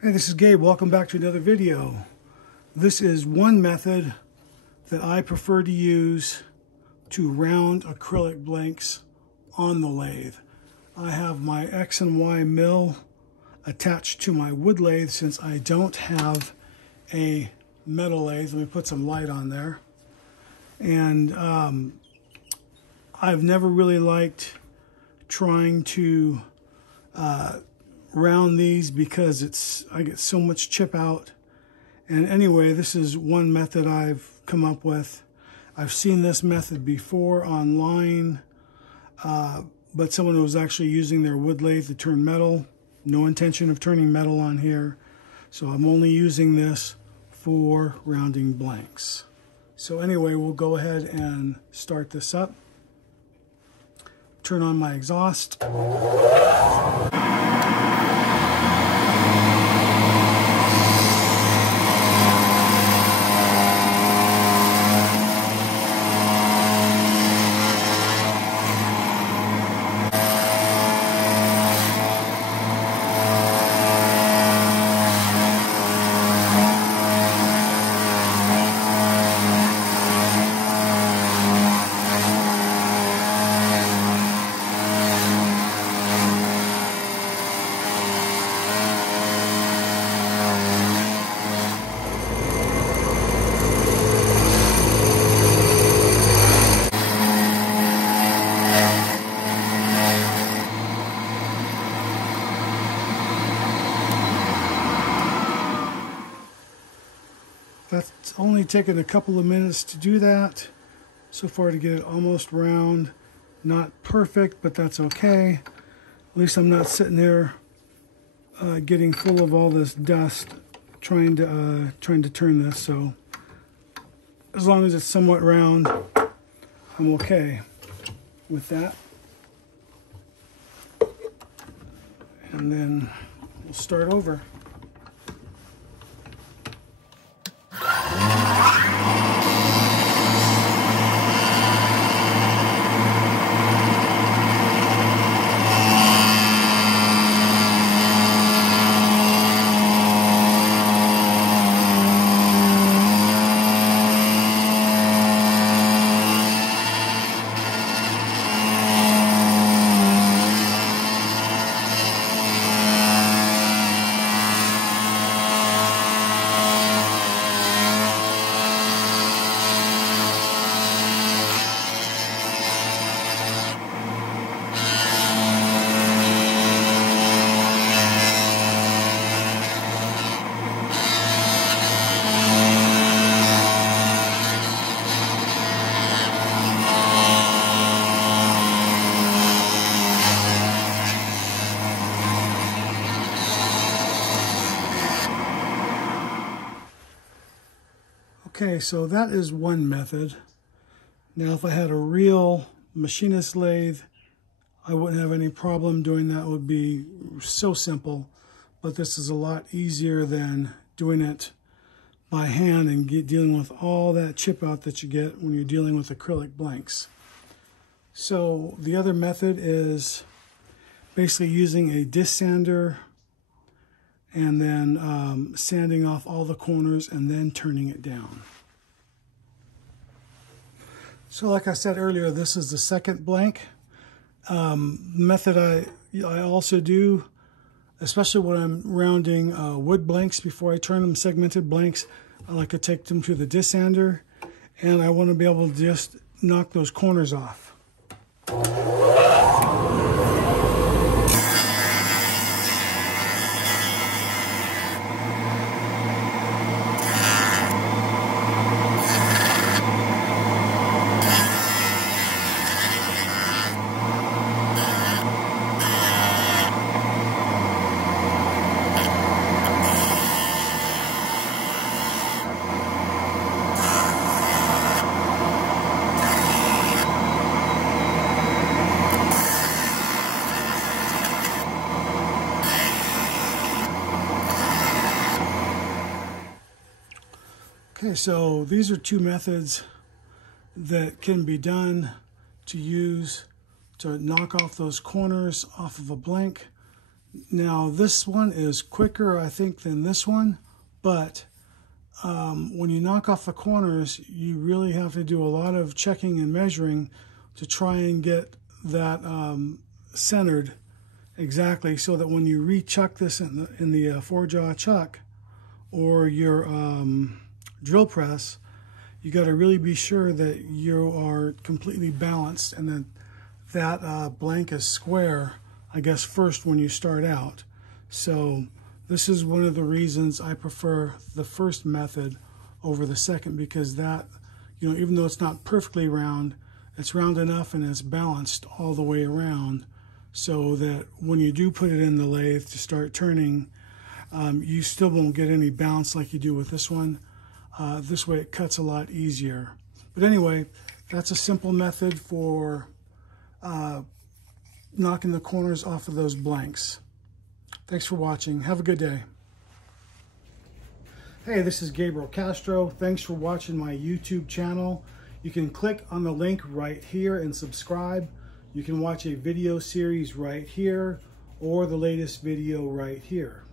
Hey, this is Gabe. Welcome back to another video. This is one method that I prefer to use to round acrylic blanks on the lathe. I have my X and Y mill attached to my wood lathe since I don't have a metal lathe. Let me put some light on there. And I've never really liked trying to round these because I get so much chip out. And anyway, this is one method I've come up with. I've seen this method before online, but someone was actually using their wood lathe to turn metal. No intention of turning metal on here, so I'm only using this for rounding blanks. So anyway, we'll go ahead and start this up. Turn on my exhaust. That's only taken a couple of minutes to do that. So far to get it almost round. Not perfect, but that's okay. At least I'm not sitting there getting full of all this dust trying to turn this. So as long as it's somewhat round, I'm okay with that. And then we'll start over. Okay, so that is one method. Now, if I had a real machinist lathe, I wouldn't have any problem doing that. It would be so simple, but this is a lot easier than doing it by hand and dealing with all that chip out that you get when you're dealing with acrylic blanks. So the other method is basically using a disc sander and then sanding off all the corners and then turning it down. So like I said earlier, this is the second blank. Method I also do, especially when I'm rounding wood blanks before I turn them segmented blanks, I like to take them to the disc sander, and I want to be able to just knock those corners off. Okay, so these are two methods that can be done to use to knock off those corners off of a blank. Now this one is quicker, I think, than this one, but when you knock off the corners, you really have to do a lot of checking and measuring to try and get that centered exactly, so that when you re-chuck this in the 4-jaw chuck or your drill press, you got to really be sure that you are completely balanced and that blank is square, I guess, first when you start out. So this is one of the reasons I prefer the first method over the second, because that, you know, even though it's not perfectly round, it's round enough and it's balanced all the way around, so that when you do put it in the lathe to start turning, you still won't get any bounce like you do with this one. This way it cuts a lot easier. But anyway, that's a simple method for knocking the corners off of those blanks. Thanks for watching. Have a good day. Hey, this is Gabriel Castro. Thanks for watching my YouTube channel. You can click on the link right here and subscribe. You can watch a video series right here or the latest video right here.